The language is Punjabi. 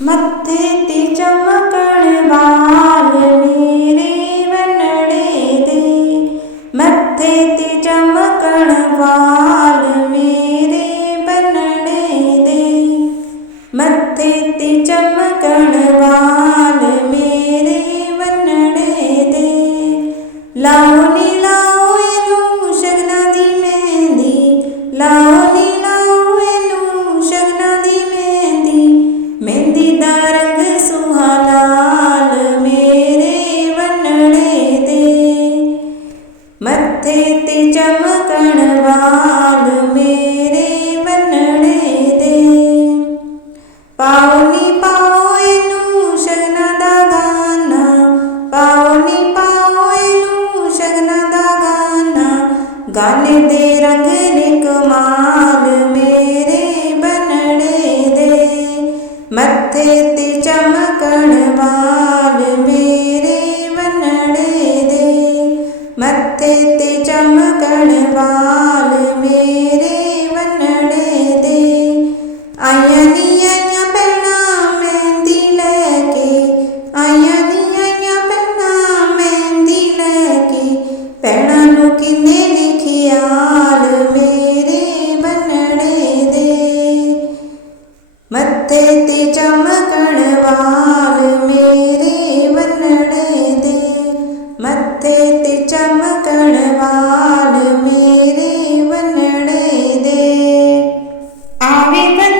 मथे ते चमकनरे वडेदे मत्थेति चमकन मेरे बन्ते मथे ते चमकणे दे। ली लितुग न मेदि ਮੱਥੇ ਤੇ ਚਮਕਣ ਵਾਲ ਮੇਰੇ ਵਨੜੇ ਦੇ ਪਾਓ ਨੀ ਪਾਓ ਇਹਨੂੰ ਸ਼ਗਨਾਂ ਦਾ ਗਾਣਾ ਪਾਓ ਨੀ ਪਾਓ ਇਹਨੂੰ ਸ਼ਗਨਾਂ ਦਾ ਗਾਣਾ ਗਾਣੇ ਦੇ ਰੰਗ ਨੇ ਕਮਾਲ ਮੇਰੇ ਬਨੜੇ ਦੇ ਮੱਥੇ ਤੇ ਚਮਕਣ ਵਾਲ ਤੇ ਚਮਕਣ ਵਾਲ ਮੇਰੇ ਵਨੜੇ ਦੇ। ਆਈਆਂ ਨੀ ਆਈਆਂ ਪੈਣਾ ਮਹਿੰਦੀ ਲੈ ਕੇ, ਆਈਆਂ ਨੀ ਆਈਆਂ ਪੈਣਾ ਮਹਿੰਦੀ ਲੈ ਕੇ। ਪੈਣਾ ਨੂੰ ਕਿੰਨੇ ਲਿਖਿਆਲ ਮੇਰੇ ਵਨੜੇ ਦੇ। ਮੱਥੇ ਤੇ ਚਮਕਣ ਵਾਲ ਮੇਰੇ ਵਨੜੇ ਦੇ। ਮੱਥੇ ਤੇ ਚਮਕ